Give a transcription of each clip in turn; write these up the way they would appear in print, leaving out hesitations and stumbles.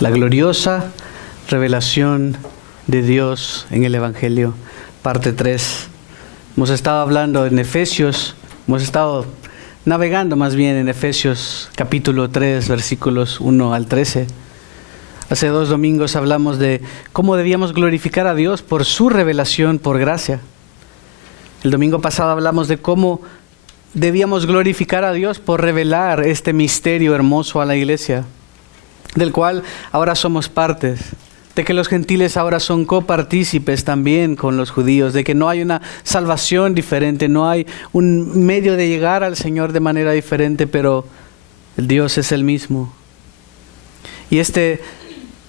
La gloriosa revelación de Dios en el Evangelio, parte 3. Hemos estado hablando en Efesios, hemos estado navegando más bien en Efesios capítulo 3, versículos 1 al 13. Hace 2 domingos hablamos de cómo debíamos glorificar a Dios por su revelación por gracia. El domingo pasado hablamos de cómo debíamos glorificar a Dios por revelar este misterio hermoso a la iglesia, del cual ahora somos partes, de que los gentiles ahora son copartícipes también con los judíos, de que no hay una salvación diferente, no hay un medio de llegar al Señor de manera diferente, pero el Dios es el mismo. Y este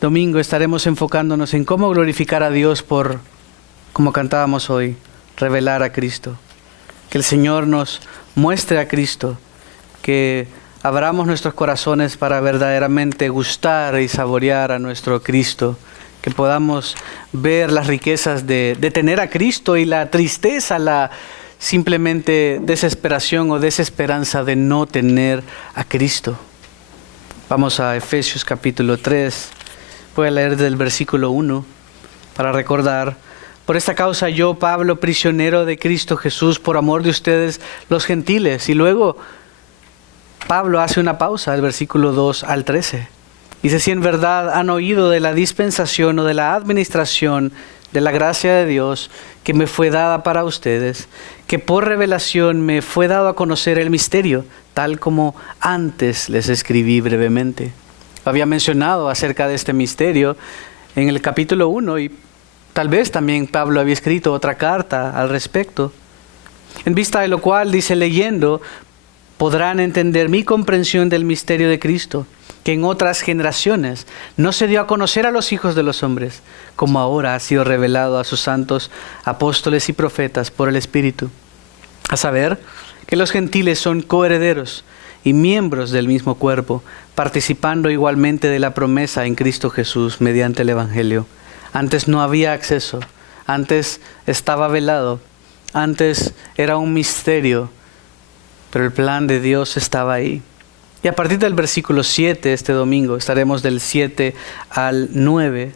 domingo estaremos enfocándonos en cómo glorificar a Dios por, como cantábamos hoy, revelar a Cristo. Que el Señor nos muestre a Cristo, que abramos nuestros corazones para verdaderamente gustar y saborear a nuestro Cristo, que podamos ver las riquezas de tener a Cristo y la tristeza, la simplemente desesperación o desesperanza de no tener a Cristo. Vamos a Efesios capítulo 3, voy a leer del versículo 1 para recordar: por esta causa yo, Pablo, prisionero de Cristo Jesús, por amor de ustedes los gentiles. Y luego Pablo hace una pausa, del versículo 2 al 13. Dice: si en verdad han oído de la dispensación o de la administración de la gracia de Dios que me fue dada para ustedes, que por revelación me fue dado a conocer el misterio, tal como antes les escribí brevemente. Había mencionado acerca de este misterio en el capítulo 1 y tal vez también Pablo había escrito otra carta al respecto. En vista de lo cual, dice, leyendo, podrán entender mi comprensión del misterio de Cristo, que en otras generaciones no se dio a conocer a los hijos de los hombres, como ahora ha sido revelado a sus santos apóstoles y profetas por el Espíritu. A saber, que los gentiles son coherederos y miembros del mismo cuerpo, participando igualmente de la promesa en Cristo Jesús mediante el Evangelio. Antes no había acceso, antes estaba velado, antes era un misterio, pero el plan de Dios estaba ahí. Y a partir del versículo 7, este domingo, estaremos del 7 al 9,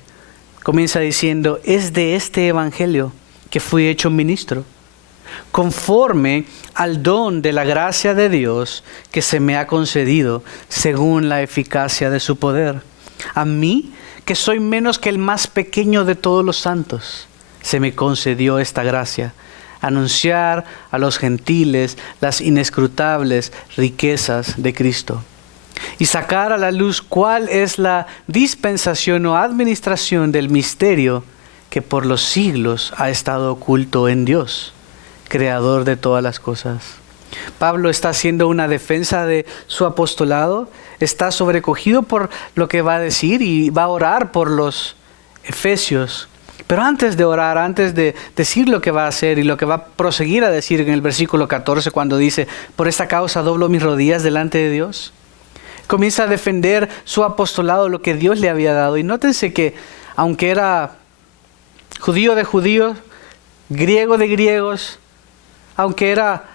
comienza diciendo: es de este evangelio que fui hecho ministro, conforme al don de la gracia de Dios que se me ha concedido, según la eficacia de su poder. A mí, que soy menos que el más pequeño de todos los santos, se me concedió esta gracia: anunciar a los gentiles las inescrutables riquezas de Cristo y sacar a la luz cuál es la dispensación o administración del misterio que por los siglos ha estado oculto en Dios, creador de todas las cosas. Pablo está haciendo una defensa de su apostolado, está sobrecogido por lo que va a decir y va a orar por los efesios. Pero antes de orar, antes de decir lo que va a hacer y lo que va a proseguir a decir en el versículo 14, cuando dice: por esta causa doblo mis rodillas delante de Dios, comienza a defender su apostolado, lo que Dios le había dado. Y nótense que aunque era judío de judíos, griego de griegos, aunque era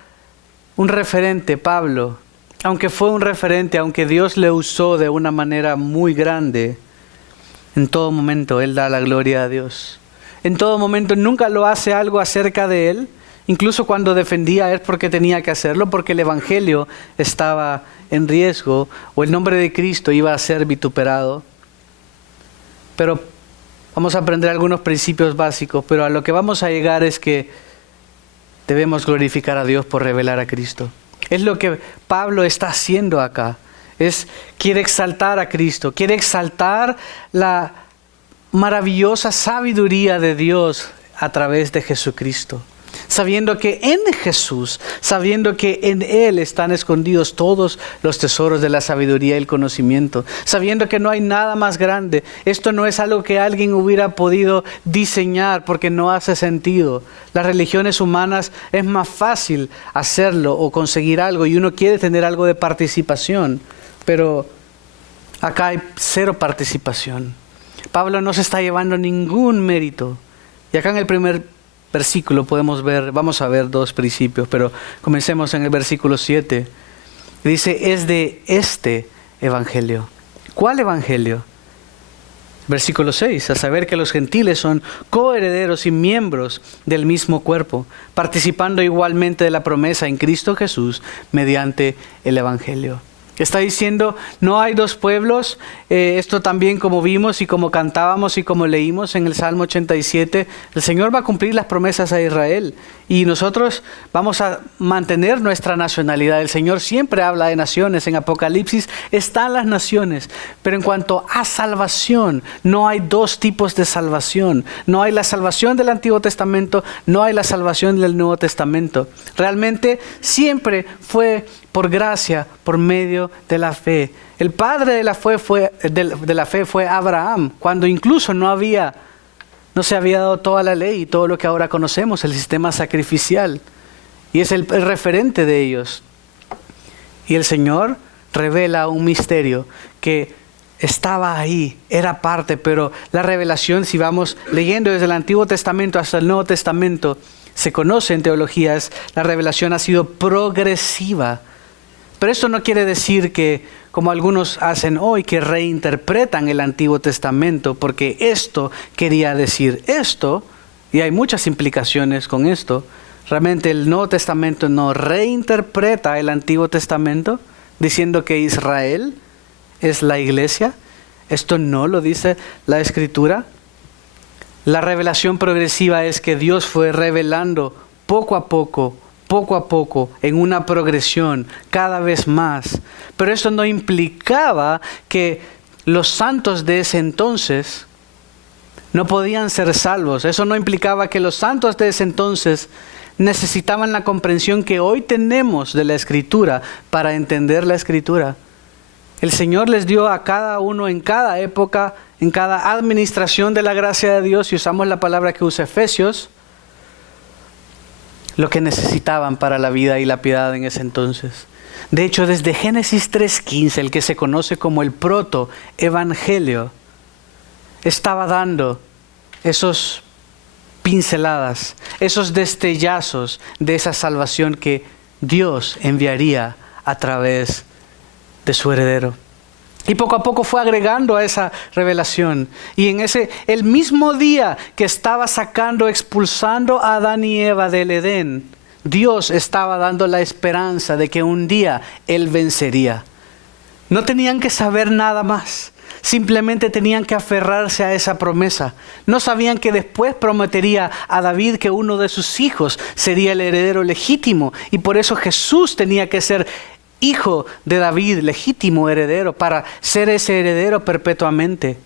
un referente, Pablo, aunque fue un referente, aunque Dios le usó de una manera muy grande, en todo momento Él da la gloria a Dios. En todo momento nunca lo hace algo acerca de Él. Incluso cuando defendía es porque tenía que hacerlo, porque el Evangelio estaba en riesgo o el nombre de Cristo iba a ser vituperado. Pero vamos a aprender algunos principios básicos, pero a lo que vamos a llegar es que debemos glorificar a Dios por revelar a Cristo. Es lo que Pablo está haciendo acá. Quiere exaltar a Cristo, quiere exaltar la maravillosa sabiduría de Dios a través de Jesucristo. Sabiendo que en Jesús, sabiendo que en Él están escondidos todos los tesoros de la sabiduría y el conocimiento. Sabiendo que no hay nada más grande. Esto no es algo que alguien hubiera podido diseñar porque no hace sentido. Las religiones humanas es más fácil hacerlo o conseguir algo y uno quiere tener algo de participación. Pero acá hay cero participación. Pablo no se está llevando ningún mérito. Y acá en el primer versículo vamos a ver 2 principios, pero comencemos en el versículo 7. Dice: es de este evangelio. ¿Cuál evangelio? Versículo 6, a saber que los gentiles son coherederos y miembros del mismo cuerpo, participando igualmente de la promesa en Cristo Jesús mediante el Evangelio. Está diciendo, no hay dos pueblos. Esto también, como vimos y como cantábamos y como leímos en el Salmo 87, el Señor va a cumplir las promesas a Israel y nosotros vamos a mantener nuestra nacionalidad. El Señor siempre habla de naciones. En Apocalipsis están las naciones, pero en cuanto a salvación, no hay dos tipos de salvación. No hay la salvación del Antiguo Testamento, no hay la salvación del Nuevo Testamento. Realmente siempre fue por gracia, por medio de la fe. El padre de la fe fue Abraham, cuando incluso no se había dado toda la ley y todo lo que ahora conocemos, el sistema sacrificial. Y es el referente de ellos. Y el Señor revela un misterio que estaba ahí, era parte, pero la revelación, si vamos leyendo desde el Antiguo Testamento hasta el Nuevo Testamento, se conoce en teologías, la revelación ha sido progresiva. Pero esto no quiere decir que, como algunos hacen hoy, que reinterpretan el Antiguo Testamento, porque esto quería decir esto, y hay muchas implicaciones con esto. Realmente el Nuevo Testamento no reinterpreta el Antiguo Testamento, diciendo que Israel es la iglesia. Esto no lo dice la Escritura. La revelación progresiva es que Dios fue revelando poco a poco, en una progresión, cada vez más. Pero eso no implicaba que los santos de ese entonces no podían ser salvos. Eso no implicaba que los santos de ese entonces necesitaban la comprensión que hoy tenemos de la Escritura para entender la Escritura. El Señor les dio a cada uno en cada época, en cada administración de la gracia de Dios, y usamos la palabra que usa Efesios, lo que necesitaban para la vida y la piedad en ese entonces. De hecho, desde Génesis 3:15, el que se conoce como el proto-evangelio, estaba dando esos pinceladas, esos destellazos de esa salvación que Dios enviaría a través de su heredero. Y poco a poco fue agregando a esa revelación. Y en el mismo día que estaba expulsando a Adán y Eva del Edén, Dios estaba dando la esperanza de que un día Él vencería. No tenían que saber nada más. Simplemente tenían que aferrarse a esa promesa. No sabían que después prometería a David que uno de sus hijos sería el heredero legítimo. Y por eso Jesús tenía que ser hijo de David, legítimo heredero, para ser ese heredero perpetuamente.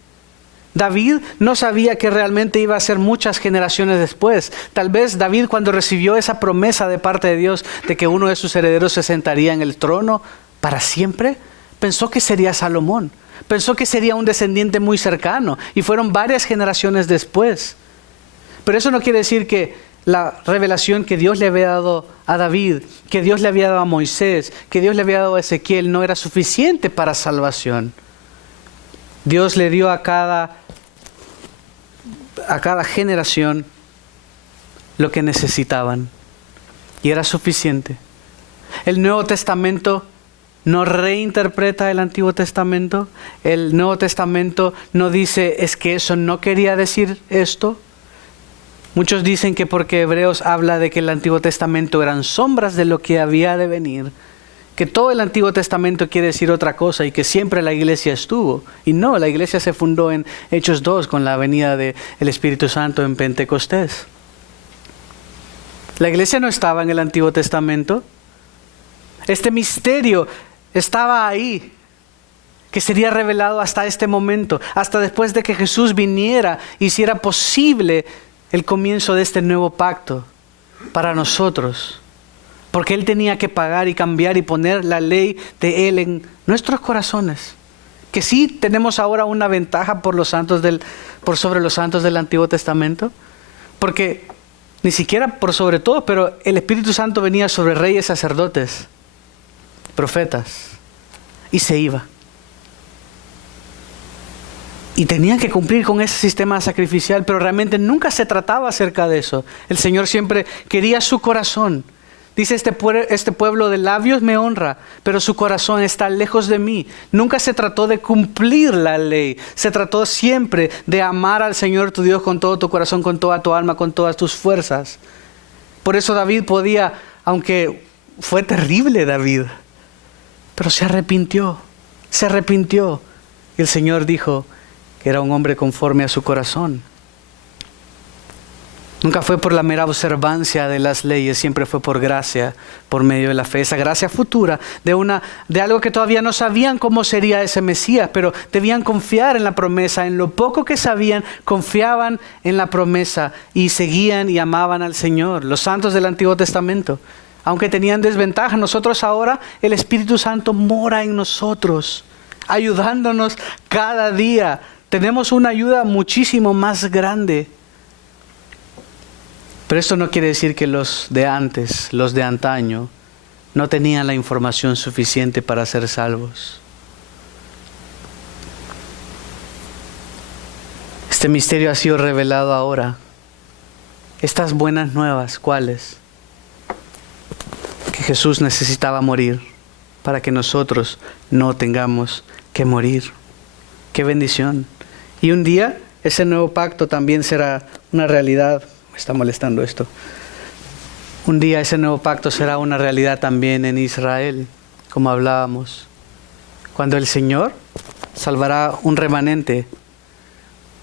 David no sabía que realmente iba a ser muchas generaciones después. Tal vez David, cuando recibió esa promesa de parte de Dios de que uno de sus herederos se sentaría en el trono para siempre, pensó que sería Salomón. Pensó que sería un descendiente muy cercano, y fueron varias generaciones después. Pero eso no quiere decir que la revelación que Dios le había dado a David, que Dios le había dado a Moisés, que Dios le había dado a Ezequiel, no era suficiente para salvación. Dios le dio a cada generación lo que necesitaban, y era suficiente. El Nuevo Testamento no reinterpreta el Antiguo Testamento. El Nuevo Testamento no dice, es que eso no quería decir esto. Muchos dicen que porque Hebreos habla de que el Antiguo Testamento eran sombras de lo que había de venir, que todo el Antiguo Testamento quiere decir otra cosa y que siempre la iglesia estuvo. Y no, la iglesia se fundó en Hechos 2 con la venida del Espíritu Santo en Pentecostés. La iglesia no estaba en el Antiguo Testamento. Este misterio estaba ahí, que sería revelado hasta este momento, hasta después de que Jesús viniera, hiciera posible el comienzo de este nuevo pacto para nosotros, porque Él tenía que pagar y cambiar y poner la ley de Él en nuestros corazones, que sí tenemos ahora una ventaja por sobre los santos del Antiguo Testamento, porque ni siquiera por sobre todo, pero el Espíritu Santo venía sobre reyes, sacerdotes, profetas, y se iba. Y tenían que cumplir con ese sistema sacrificial, pero realmente nunca se trataba acerca de eso. El Señor siempre quería su corazón. Dice, este pueblo de labios me honra, pero su corazón está lejos de mí. Nunca se trató de cumplir la ley. Se trató siempre de amar al Señor tu Dios con todo tu corazón, con toda tu alma, con todas tus fuerzas. Por eso David podía, aunque fue terrible David, pero se arrepintió. Y el Señor dijo que era un hombre conforme a su corazón. Nunca fue por la mera observancia de las leyes, siempre fue por gracia, por medio de la fe. Esa gracia futura de algo que todavía no sabían cómo sería ese Mesías, pero debían confiar en la promesa. En lo poco que sabían, confiaban en la promesa y seguían y amaban al Señor. Los santos del Antiguo Testamento, aunque tenían desventaja, nosotros ahora, el Espíritu Santo mora en nosotros, ayudándonos cada día. Tenemos una ayuda muchísimo más grande. Pero esto no quiere decir que los de antes, los de antaño, no tenían la información suficiente para ser salvos. Este misterio ha sido revelado ahora. Estas buenas nuevas, ¿cuáles? Que Jesús necesitaba morir para que nosotros no tengamos que morir. ¡Qué bendición! Y un día ese nuevo pacto también será una realidad. Me está molestando esto. Un día ese nuevo pacto será una realidad también en Israel, como hablábamos. Cuando el Señor salvará un remanente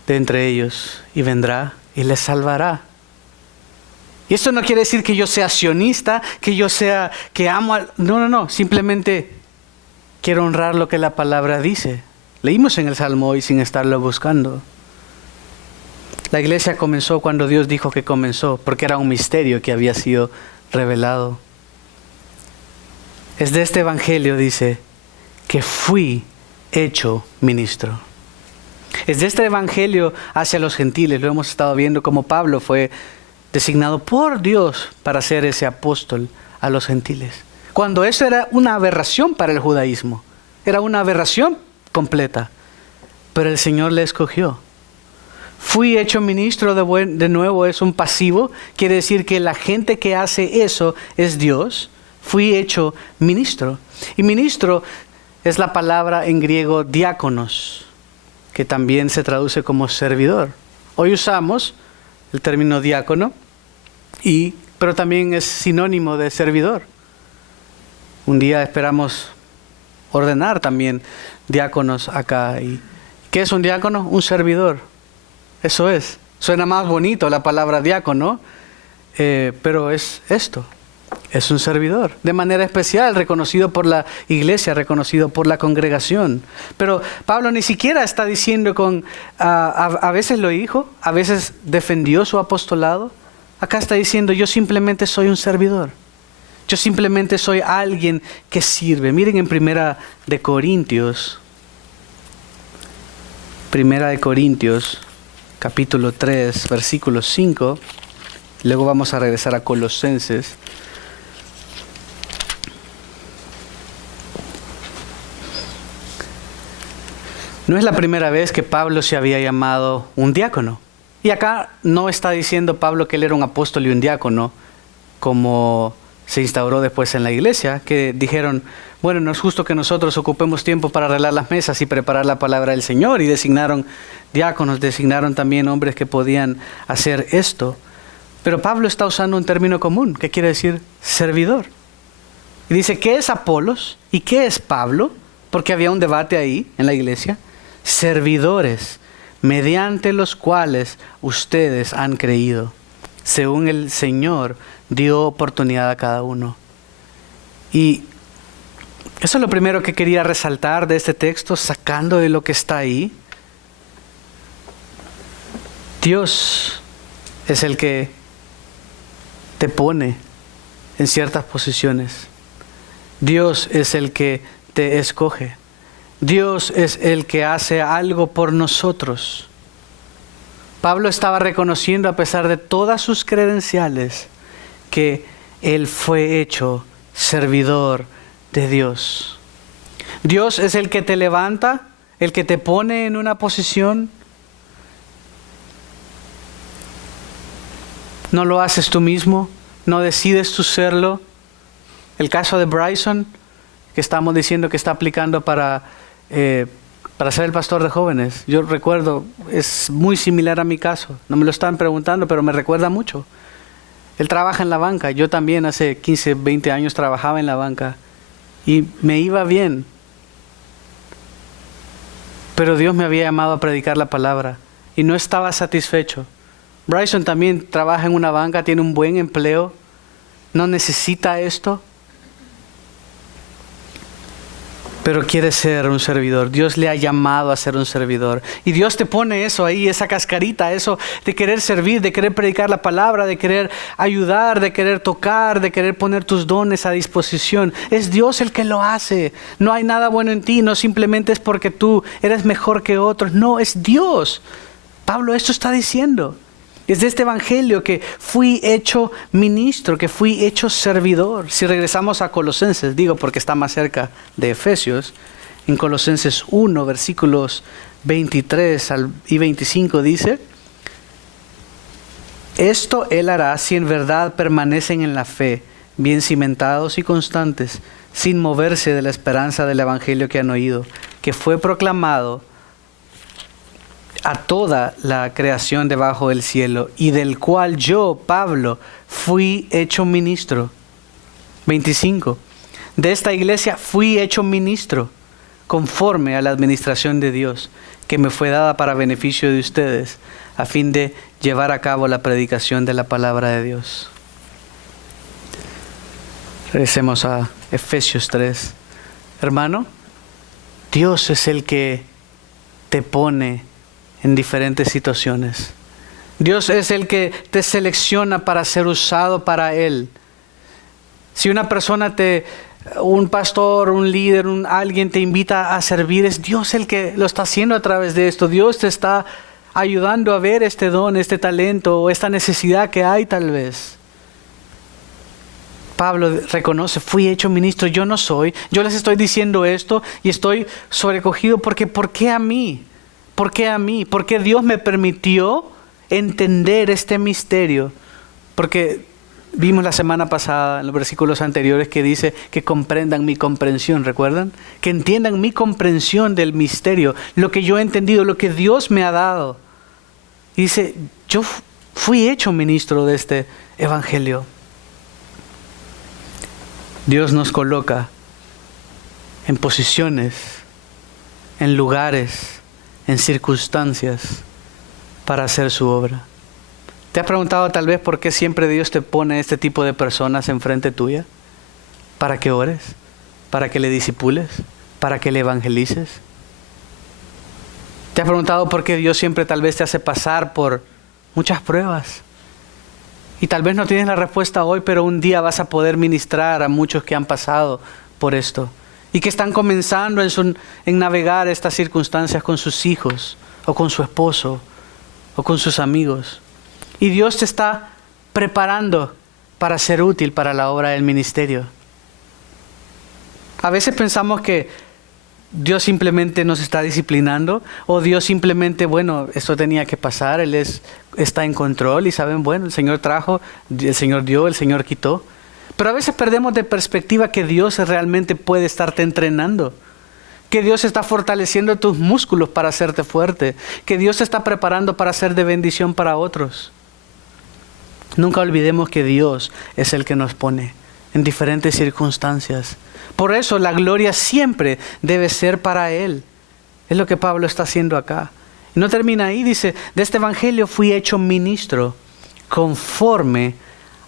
de entre ellos y vendrá y les salvará. Y esto no quiere decir que yo sea sionista, que amo al... No. Simplemente quiero honrar lo que la palabra dice. Leímos en el Salmo hoy sin estarlo buscando. La iglesia comenzó cuando Dios dijo que comenzó, porque era un misterio que había sido revelado. Es de este evangelio, dice, que fui hecho ministro. Es de este evangelio hacia los gentiles. Lo hemos estado viendo como Pablo fue designado por Dios para ser ese apóstol a los gentiles. Cuando eso era una aberración para el judaísmo. Era una aberración completa. Pero el Señor le escogió. Fui hecho ministro de nuevo, es un pasivo. Quiere decir que la gente que hace eso es Dios. Fui hecho ministro. Y ministro es la palabra en griego diáconos, que también se traduce como servidor. Hoy usamos el término diácono, pero también es sinónimo de servidor. Un día esperamos ordenar también diáconos acá. ¿Y qué es un diácono? Un servidor. Eso es. Suena más bonito la palabra diácono, pero es esto. Es un servidor. De manera especial, reconocido por la iglesia, reconocido por la congregación. Pero Pablo ni siquiera está diciendo a veces lo dijo, a veces defendió su apostolado. Acá está diciendo, yo simplemente soy un servidor. Yo simplemente soy alguien que sirve. Miren en Primera de Corintios, capítulo 3, versículo 5. Luego vamos a regresar a Colosenses. No es la primera vez que Pablo se había llamado un diácono. Y acá no está diciendo Pablo que él era un apóstol y un diácono, como se instauró después en la iglesia, que dijeron, bueno, no es justo que nosotros ocupemos tiempo para arreglar las mesas y preparar la palabra del Señor, y designaron diáconos, designaron también hombres que podían hacer esto. Pero Pablo está usando un término común, que quiere decir servidor. Y dice, ¿qué es Apolos? ¿Y qué es Pablo? Porque había un debate ahí en la iglesia. Servidores, mediante los cuales ustedes han creído, según el Señor dio oportunidad a cada uno. Y eso es lo primero que quería resaltar de este texto, sacando de lo que está ahí. Dios es el que te pone en ciertas posiciones. Dios es el que te escoge. Dios es el que hace algo por nosotros. Pablo estaba reconociendo, a pesar de todas sus credenciales, que él fue hecho servidor de Dios. Dios es el que te levanta, el que te pone en una posición. No lo haces tú mismo, no decides tú serlo, El caso de Bryson, que estamos diciendo que está aplicando para ser el pastor de jóvenes. Yo recuerdo, es muy similar a mi caso. No me lo están preguntando, pero me recuerda mucho. Él trabaja en la banca. Yo también hace 15, 20 años trabajaba en la banca. Y me iba bien. Pero Dios me había llamado a predicar la palabra. Y no estaba satisfecho. Bryson también trabaja en una banca, tiene un buen empleo. No necesita esto. Pero quiere ser un servidor. Dios le ha llamado a ser un servidor. Y Dios te pone eso ahí, esa cascarita, eso de querer servir, de querer predicar la palabra, de querer ayudar, de querer tocar, de querer poner tus dones a disposición. Es Dios el que lo hace. No hay nada bueno en ti, no simplemente es porque tú eres mejor que otros. No, es Dios. Pablo esto está diciendo. Es de este evangelio que fui hecho ministro, que fui hecho servidor. Si regresamos a Colosenses, digo porque está más cerca de Efesios, en Colosenses 1, versículos 23 y 25 dice: esto Él hará si en verdad permanecen en la fe, bien cimentados y constantes, sin moverse de la esperanza del evangelio que han oído, que fue proclamado a toda la creación debajo del cielo, y del cual yo, Pablo, fui hecho ministro. 25. De esta iglesia fui hecho ministro, conforme a la administración de Dios, que me fue dada para beneficio de ustedes, a fin de llevar a cabo la predicación de la palabra de Dios. Regresemos a Efesios 3. Hermano, Dios es el que te pone en diferentes situaciones. Dios es el que te selecciona para ser usado para Él. Si una persona un pastor, un líder, alguien te invita a servir, es Dios el que lo está haciendo a través de esto. Dios te está ayudando a ver este don, este talento o esta necesidad que hay tal vez. Pablo reconoce, fui hecho ministro, yo no soy. Yo les estoy diciendo esto y estoy sobrecogido porque ¿por qué a mí? ¿Por qué a mí? ¿Por qué Dios me permitió entender este misterio? Porque vimos la semana pasada en los versículos anteriores que dice que comprendan mi comprensión, ¿recuerdan? Que entiendan mi comprensión del misterio, lo que yo he entendido, lo que Dios me ha dado. Y dice, yo fui hecho ministro de este evangelio. Dios nos coloca en posiciones, en lugares, en circunstancias para hacer su obra. ¿Te has preguntado tal vez por qué siempre Dios te pone este tipo de personas enfrente tuya? ¿Para que ores? ¿Para que le discipules? ¿Para que le evangelices? ¿Te has preguntado por qué Dios siempre tal vez te hace pasar por muchas pruebas? Y tal vez no tienes la respuesta hoy, pero un día vas a poder ministrar a muchos que han pasado por esto y que están comenzando en navegar estas circunstancias con sus hijos o con su esposo o con sus amigos. Y Dios te está preparando para ser útil para la obra del ministerio. A veces pensamos que Dios simplemente nos está disciplinando o Dios simplemente, bueno, esto tenía que pasar, Él está en control y saben, bueno, el Señor trajo, el Señor dio, el Señor quitó. Pero a veces perdemos de perspectiva que Dios realmente puede estarte entrenando, que Dios está fortaleciendo tus músculos para hacerte fuerte, que Dios te está preparando para ser de bendición para otros. Nunca olvidemos que Dios es el que nos pone en diferentes circunstancias. Por eso la gloria siempre debe ser para Él. Es lo que Pablo está haciendo acá. Y no termina ahí, dice, de este evangelio fui hecho ministro conforme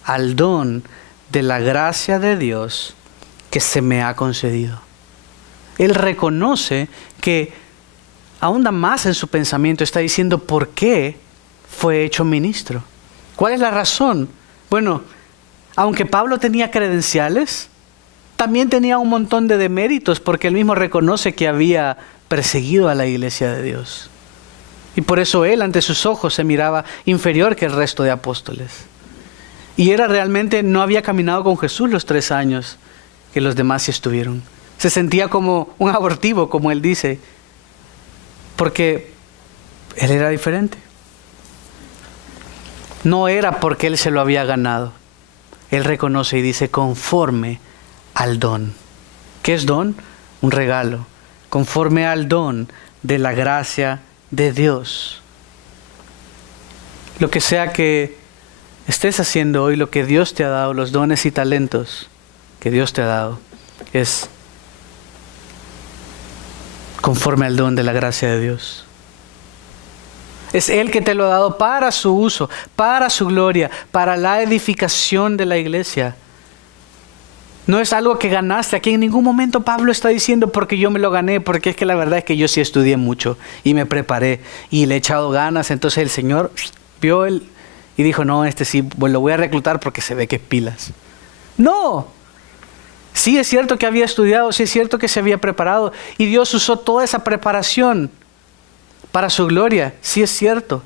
al don de la gracia de Dios que se me ha concedido. Él reconoce que ahonda más en su pensamiento, está diciendo por qué fue hecho ministro. ¿Cuál es la razón? Bueno, aunque Pablo tenía credenciales, también tenía un montón de deméritos porque él mismo reconoce que había perseguido a la iglesia de Dios. Y por eso él ante sus ojos se miraba inferior que el resto de apóstoles. Y no había caminado con Jesús los 3 años que los demás sí estuvieron. Se sentía como un abortivo, como él dice, porque él era diferente. No era porque él se lo había ganado. Él reconoce y dice, conforme al don. ¿Qué es don? Un regalo. Conforme al don de la gracia de Dios. Lo que sea que estés haciendo hoy, lo que Dios te ha dado, los dones y talentos que Dios te ha dado, es conforme al don de la gracia de Dios. Es Él que te lo ha dado para su uso, para su gloria, para la edificación de la iglesia. No es algo que ganaste. Aquí en ningún momento Pablo está diciendo porque yo me lo gané, porque es que la verdad es que yo sí estudié mucho y me preparé y le he echado ganas. Entonces el Señor vio él y dijo, no, este sí, lo voy a reclutar porque se ve que es pilas. No. Sí es cierto que había estudiado, sí es cierto que se había preparado y Dios usó toda esa preparación para su gloria, sí es cierto.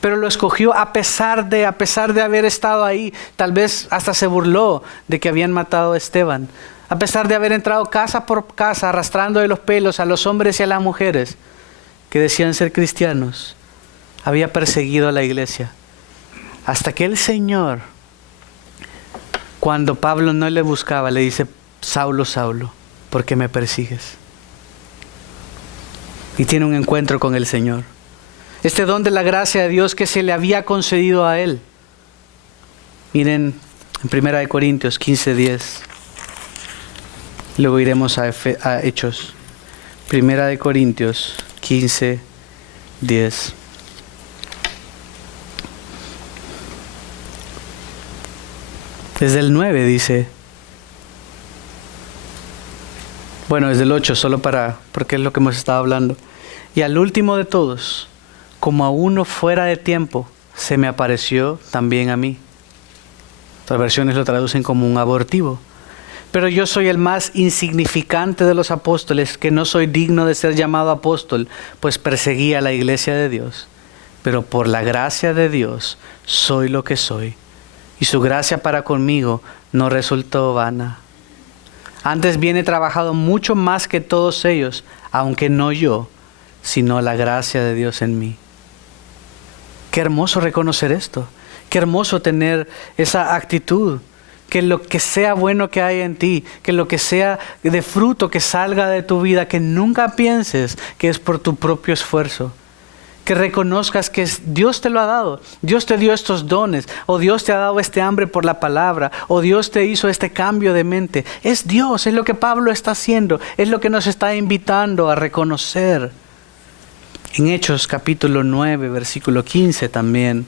Pero lo escogió a pesar de haber estado ahí. Tal vez hasta se burló de que habían matado a Esteban. A pesar de haber entrado casa por casa, arrastrando de los pelos a los hombres y a las mujeres que decían ser cristianos. Había perseguido a la iglesia. Hasta que el Señor, cuando Pablo no le buscaba, le dice, Saulo, Saulo, ¿por qué me persigues? Y tiene un encuentro con el Señor. Este don de la gracia de Dios que se le había concedido a él. Miren en 1 Corintios 15:10. Luego iremos a Hechos. 1 Corintios 15:10. Desde el 9 dice. Bueno, desde el 8, porque es lo que hemos estado hablando. Y al último de todos, como a uno fuera de tiempo, se me apareció también a mí. Otras versiones lo traducen como un abortivo. Pero yo soy el más insignificante de los apóstoles, que no soy digno de ser llamado apóstol, pues perseguí a la iglesia de Dios. Pero por la gracia de Dios soy lo que soy. Y su gracia para conmigo no resultó vana. Antes bien he trabajado mucho más que todos ellos, aunque no yo, sino la gracia de Dios en mí. Qué hermoso reconocer esto. Qué hermoso tener esa actitud. Que lo que sea bueno que haya en ti, que lo que sea de fruto que salga de tu vida, que nunca pienses que es por tu propio esfuerzo. Que reconozcas que Dios te lo ha dado. Dios te dio estos dones. O Dios te ha dado este hambre por la palabra. O Dios te hizo este cambio de mente. Es Dios, es lo que Pablo está haciendo. Es lo que nos está invitando a reconocer. En Hechos capítulo 9, versículo 15 también.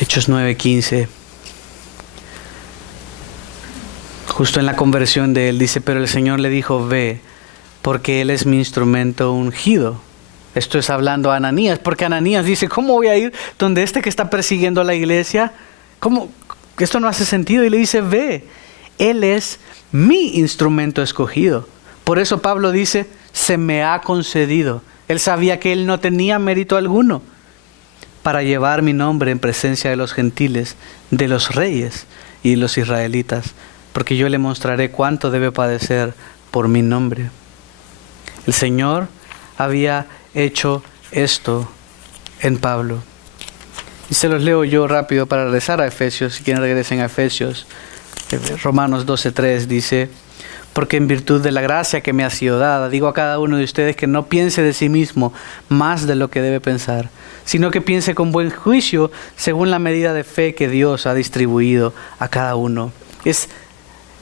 Hechos 9, 15. Justo en la conversión de él dice, pero el Señor le dijo, ve, porque él es mi instrumento ungido. Esto es hablando a Ananías, porque Ananías dice, ¿cómo voy a ir donde este que está persiguiendo a la iglesia? ¿Cómo? Esto no hace sentido. Y le dice, ve, él es mi instrumento escogido. Por eso Pablo dice, se me ha concedido. Él sabía que él no tenía mérito alguno para llevar mi nombre en presencia de los gentiles, de los reyes y los israelitas, porque yo le mostraré cuánto debe padecer por mi nombre. El Señor había hecho esto en Pablo. Y se los leo yo rápido para regresar a Efesios. Si quieren regresen a Efesios. Romanos 12:3 dice, porque en virtud de la gracia que me ha sido dada, digo a cada uno de ustedes que no piense de sí mismo más de lo que debe pensar, sino que piense con buen juicio según la medida de fe que Dios ha distribuido a cada uno. Es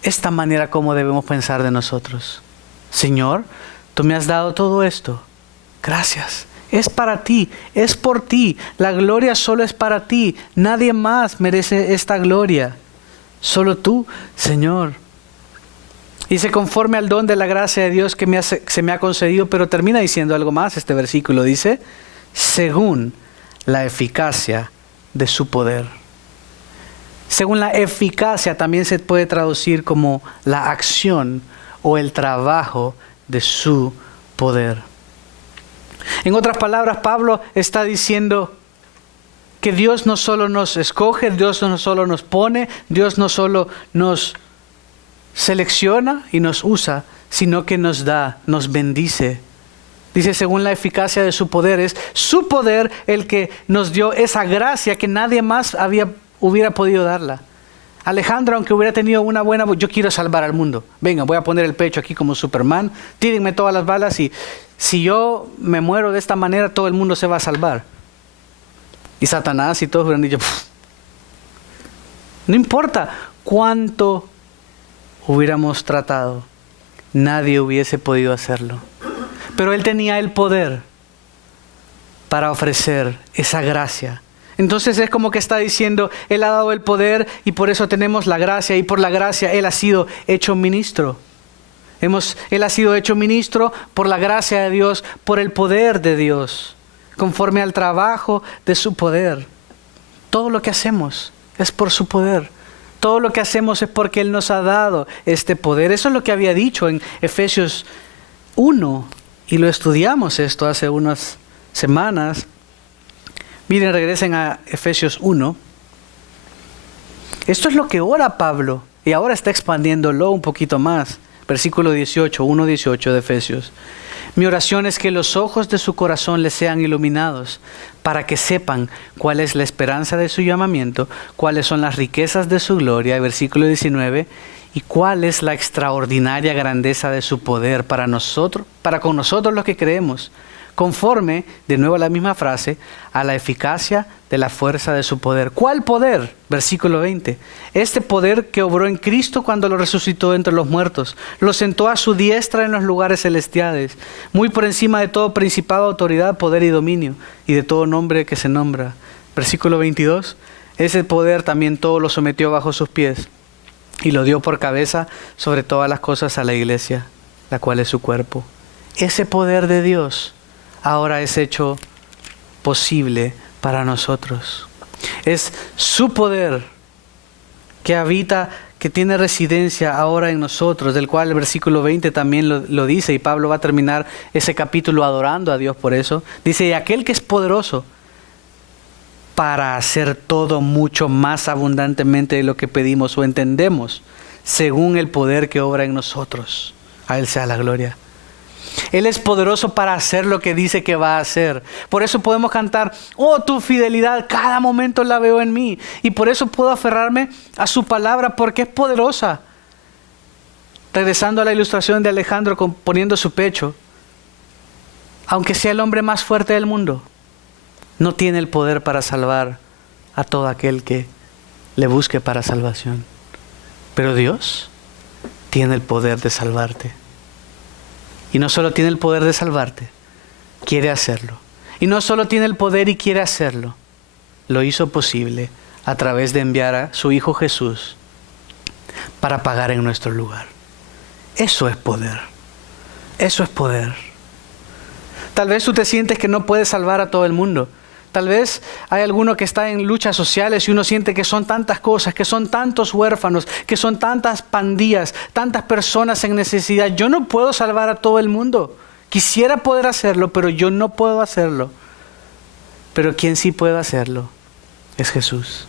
esta manera como debemos pensar de nosotros. Señor, tú me has dado todo esto. Gracias. Es para ti, es por ti. La gloria solo es para ti. Nadie más merece esta gloria. Solo tú, Señor. Dice, conforme al don de la gracia de Dios que se me ha concedido, pero termina diciendo algo más. Este versículo dice, según la eficacia de su poder. Según la eficacia también se puede traducir como la acción o el trabajo de su poder. En otras palabras, Pablo está diciendo que Dios no solo nos escoge, Dios no solo nos pone, Dios no solo nos selecciona y nos usa, sino que nos da, nos bendice Dice, según la eficacia de su poder. Es su poder el que nos dio esa gracia que nadie más hubiera podido darla. Alejandro, aunque hubiera tenido una buena... Yo quiero salvar al mundo. Venga, voy a poner el pecho aquí como Superman. Tírenme todas las balas y si yo me muero de esta manera, todo el mundo se va a salvar. Y Satanás y todos hubieran dicho... No importa cuánto hubiéramos tratado, nadie hubiese podido hacerlo. Pero Él tenía el poder para ofrecer esa gracia. Entonces es como que está diciendo, Él ha dado el poder y por eso tenemos la gracia, y por la gracia Él ha sido hecho ministro. Él ha sido hecho ministro por la gracia de Dios, por el poder de Dios, conforme al trabajo de su poder. Todo lo que hacemos es por su poder. Todo lo que hacemos es porque Él nos ha dado este poder. Eso es lo que había dicho en Efesios 1, y lo estudiamos esto hace unas semanas. Miren, regresen a Efesios 1. Esto es lo que ora Pablo, y ahora está expandiéndolo un poquito más. Versículo 18, 1:18 de Efesios. Mi oración es que los ojos de su corazón les sean iluminados, para que sepan cuál es la esperanza de su llamamiento, cuáles son las riquezas de su gloria, versículo 19, y cuál es la extraordinaria grandeza de su poder para con nosotros los que creemos, conforme, de nuevo la misma frase, a la eficacia de la fuerza de su poder. ¿Cuál poder? Versículo 20. Este poder que obró en Cristo cuando lo resucitó entre los muertos, lo sentó a su diestra en los lugares celestiales, muy por encima de todo principado, autoridad, poder y dominio, y de todo nombre que se nombra. Versículo 22. Ese poder también todo lo sometió bajo sus pies, y lo dio por cabeza sobre todas las cosas a la iglesia, la cual es su cuerpo. Ese poder de Dios ahora es hecho posible para nosotros. Es su poder que habita, que tiene residencia ahora en nosotros, del cual el versículo 20 también lo dice, y Pablo va a terminar ese capítulo adorando a Dios por eso. Dice, y aquel que es poderoso para hacer todo mucho más abundantemente de lo que pedimos o entendemos, según el poder que obra en nosotros. A Él sea la gloria. Él es poderoso para hacer lo que dice que va a hacer. Por eso podemos cantar, oh, tu fidelidad, cada momento la veo en mí. Y por eso puedo aferrarme a su palabra, porque es poderosa. Regresando a la ilustración de Alejandro poniendo su pecho, aunque sea el hombre más fuerte del mundo, no tiene el poder para salvar a todo aquel que le busque para salvación. Pero Dios tiene el poder de salvarte. Y no solo tiene el poder de salvarte, quiere hacerlo. Y no solo tiene el poder y quiere hacerlo, lo hizo posible a través de enviar a su Hijo Jesús para pagar en nuestro lugar. Eso es poder. Eso es poder. Tal vez tú te sientes que no puedes salvar a todo el mundo. Tal vez hay alguno que está en luchas sociales y uno siente que son tantas cosas, que son tantos huérfanos, que son tantas pandillas, tantas personas en necesidad. Yo no puedo salvar a todo el mundo. Quisiera poder hacerlo, pero yo no puedo hacerlo. Pero quien sí puede hacerlo es Jesús.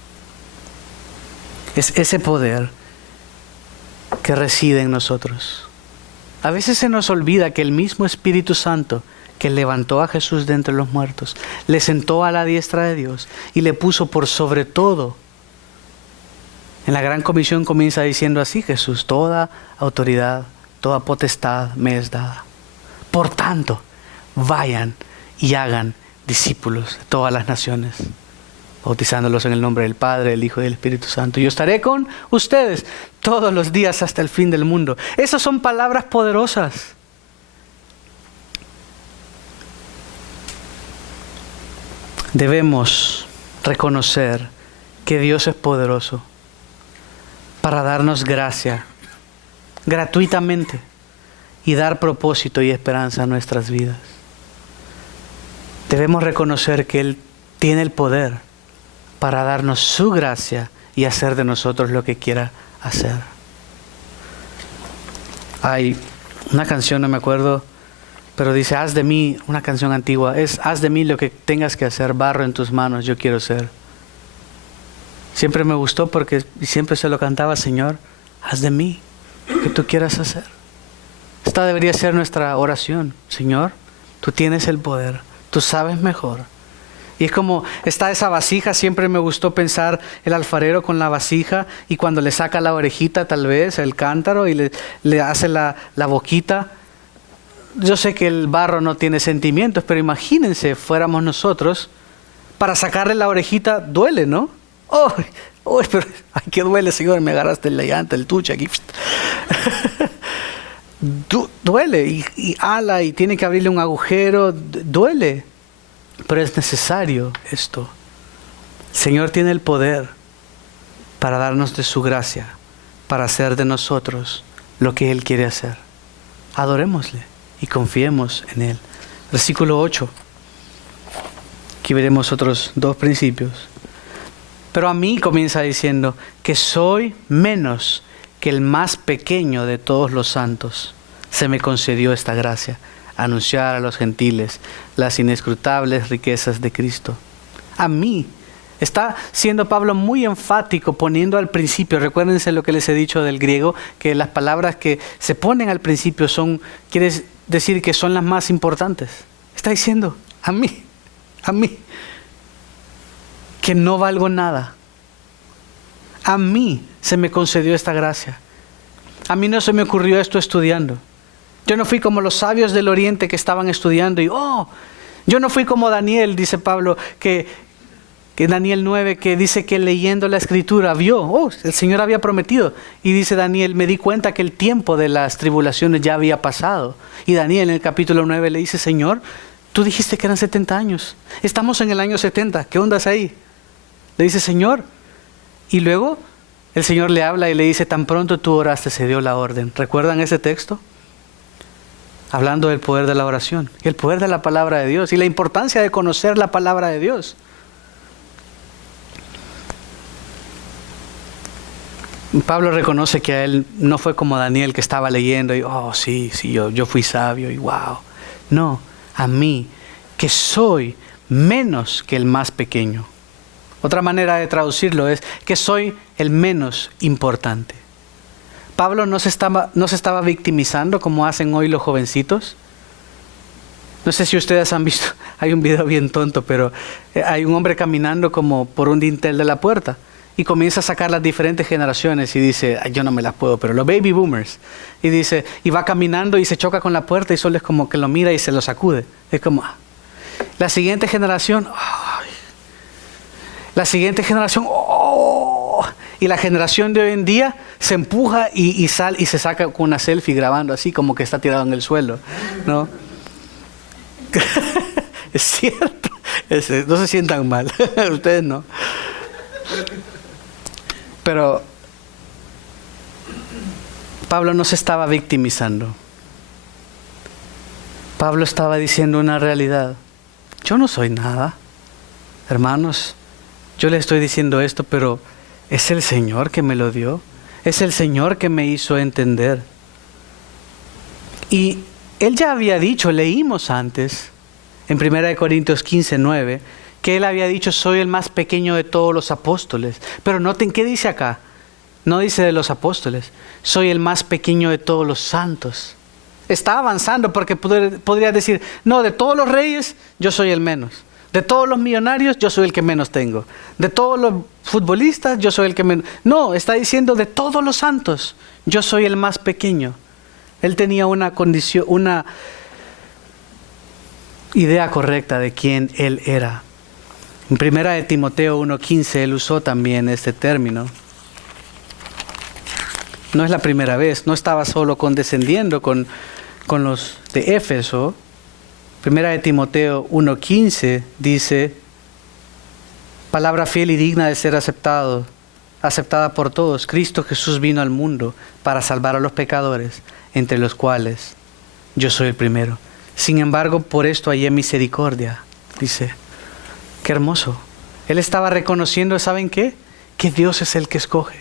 Es ese poder que reside en nosotros. A veces se nos olvida que el mismo Espíritu Santo que levantó a Jesús de entre los muertos, le sentó a la diestra de Dios y le puso por sobre todo. En la gran comisión comienza diciendo así Jesús, toda autoridad, toda potestad me es dada. Por tanto, vayan y hagan discípulos de todas las naciones, bautizándolos en el nombre del Padre, del Hijo y del Espíritu Santo. Yo estaré con ustedes todos los días hasta el fin del mundo. Esas son palabras poderosas. Debemos reconocer que Dios es poderoso para darnos gracia gratuitamente y dar propósito y esperanza a nuestras vidas. Debemos reconocer que Él tiene el poder para darnos su gracia y hacer de nosotros lo que quiera hacer. Hay una canción, no me acuerdo, pero dice, haz de mí, una canción antigua, haz de mí lo que tengas que hacer, barro en tus manos, yo quiero ser. Siempre me gustó porque siempre se lo cantaba, Señor, haz de mí lo que tú quieras hacer. Esta debería ser nuestra oración, Señor, Tú tienes el poder. Tú sabes mejor. Y es como está esa vasija, siempre me gustó pensar el alfarero con la vasija y cuando le saca la orejita tal vez, el cántaro y le hace la boquita. Yo sé que el barro no tiene sentimientos, pero imagínense, fuéramos nosotros, para sacarle la orejita duele, ¿no? ¡Oh! Pero, ¡ay, qué duele, Señor! Me agarraste la llanta, el tuche aquí. Duele y ala y tiene que abrirle un agujero, duele. Pero es necesario esto. El Señor tiene el poder para darnos de su gracia, para hacer de nosotros lo que Él quiere hacer. Adorémosle y confiemos en Él. Versículo 8. Aquí veremos otros dos principios. Pero a mí comienza diciendo que soy menos que el más pequeño de todos los santos. Se me concedió esta gracia. Anunciar a los gentiles las inescrutables riquezas de Cristo. A mí. Está siendo Pablo muy enfático poniendo al principio, recuérdense lo que les he dicho del griego, que las palabras que se ponen al principio quiere decir que son las más importantes. Está diciendo, a mí, que no valgo nada. A mí se me concedió esta gracia. A mí no se me ocurrió esto estudiando. Yo no fui como los sabios del oriente que estaban estudiando y yo no fui como Daniel, dice Pablo, que Daniel 9, que dice que leyendo la escritura vio, el Señor había prometido. Y dice Daniel, me di cuenta que el tiempo de las tribulaciones ya había pasado. Y Daniel en el capítulo 9 le dice, Señor, tú dijiste que eran 70 años. Estamos en el año 70, ¿qué onda es ahí? Le dice, Señor. Y luego el Señor le habla y le dice, tan pronto tú oraste, se dio la orden. ¿Recuerdan ese texto? Hablando del poder de la oración, y el poder de la palabra de Dios, y la importancia de conocer la palabra de Dios. Pablo reconoce que a él no fue como Daniel que estaba leyendo y, sí, yo fui sabio y wow. No, a mí, que soy menos que el más pequeño. Otra manera de traducirlo es que soy el menos importante. Pablo no se estaba victimizando como hacen hoy los jovencitos. No sé si ustedes han visto, hay un video bien tonto, pero hay un hombre caminando como por un dintel de la puerta y comienza a sacar las diferentes generaciones y dice, yo no me las puedo, pero los baby boomers. Y dice, y va caminando y se choca con la puerta y solo es como que lo mira y se lo sacude. Es como, la siguiente generación, la siguiente generación, y la generación de hoy en día se empuja y sale y se saca con una selfie grabando así como que está tirado en el suelo, ¿no? Es cierto, no se sientan mal, ustedes no. Pero Pablo no se estaba victimizando. Pablo estaba diciendo una realidad. Yo no soy nada, hermanos. Yo le estoy diciendo esto, pero es el Señor que me lo dio. Es el Señor que me hizo entender. Y Él ya había dicho, leímos antes, en 1 Corintios 15:9, que Él había dicho, soy el más pequeño de todos los apóstoles. Pero noten, ¿qué dice acá? No dice de los apóstoles, soy el más pequeño de todos los santos. Está avanzando porque podría decir, no, de todos los reyes, yo soy el menos. De todos los millonarios, yo soy el que menos tengo. De todos los futbolistas, yo soy el que menos. No, está diciendo de todos los santos, yo soy el más pequeño. Él tenía una condición, una idea correcta de quién él era. En 1 Timoteo 1:15, él usó también este término. No es la primera vez, no estaba solo condescendiendo con los de Éfeso. 1 Timoteo 1:15 dice, palabra fiel y digna de ser aceptada por todos. Cristo Jesús vino al mundo para salvar a los pecadores, entre los cuales yo soy el primero. Sin embargo, por esto hallé misericordia. Dice, qué hermoso. Él estaba reconociendo, ¿saben qué? Que Dios es el que escoge.